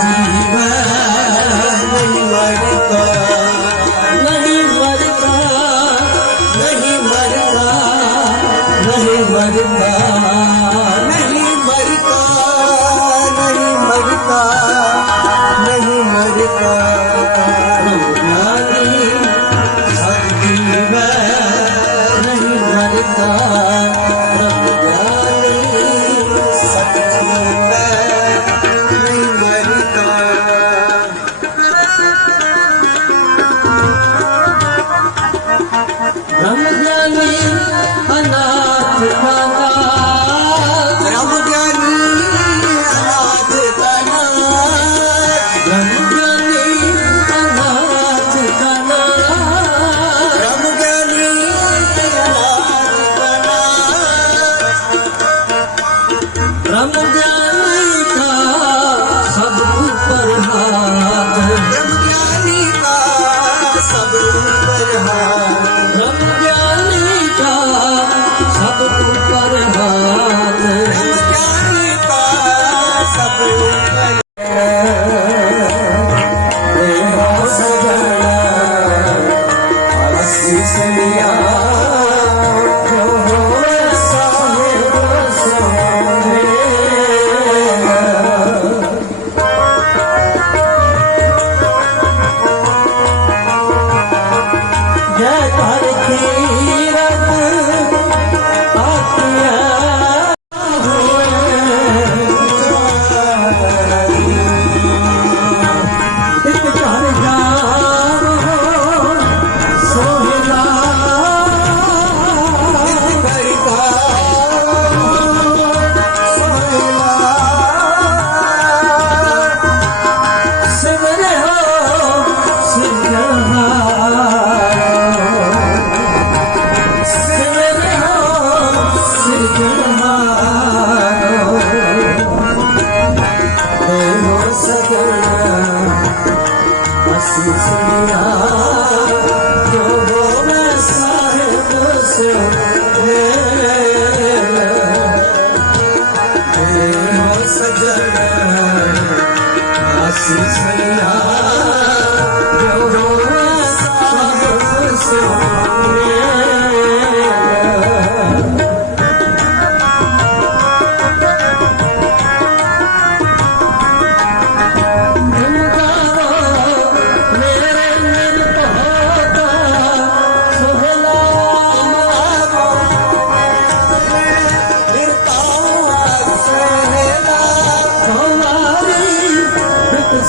Yeah.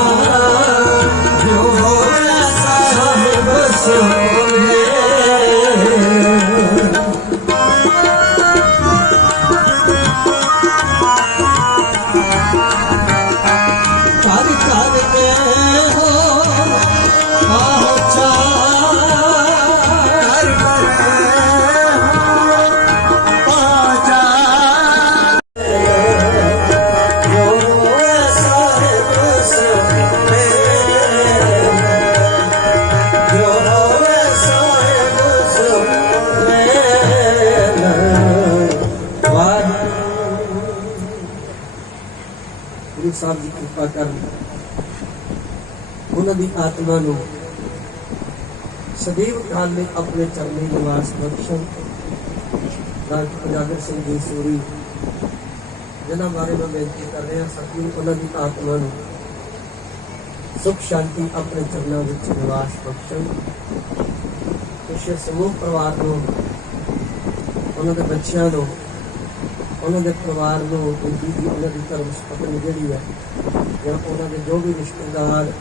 Oh. Sahib ji ਕਿਰਪਾ ਕਰਨ ਉਹਨਾਂ ਦੀ ਆਤਮਾ ਨੂੰ ਸਦੀਵ ਕਾਲ ਲਈ ਆਪਣੇ ਚਰਨੀ ਨਿਵਾਸ ਬਖਸ਼ਣ ਡਾਕਟਰ ਪੰਜਾਬਰ ਸਿੰਘ ਜੀ ਸੂਰੀ ਜਿਨ੍ਹਾਂ ਬਾਰੇ ਮੈਂ ਬੇਨਤੀ ਕਰ ਰਿਹਾ ਸਤਿਗੁਰੂ ਉਹਨਾਂ ਦੀ ਆਤਮਾ ਨੂੰ ਸੁਖ ਸ਼ਾਂਤੀ ਆਪਣੇ ਚਰਨਾਂ ਵਿੱਚ ਨਿਵਾਸ ਬਖਸ਼ਣ। ਇਸ ਸਮੂਹ ਪਰਿਵਾਰ ਨੂੰ, ਉਹਨਾਂ ਦੇ ਬੱਚਿਆਂ ਨੂੰ ਉਹਨਾਂ ਦੇ ਪਰਿਵਾਰ ਨੂੰ ਤੇ ਜੀ ਉਹਨਾਂ ਦੀ ਧਰਮ ਸੁਪਤਨੀ ਜਿਹੜੀ ਹੈ ਜਾਂ ਉਹਨਾਂ ਦੇ ਜੋ ਵੀ ਰਿਸ਼ਤੇਦਾਰ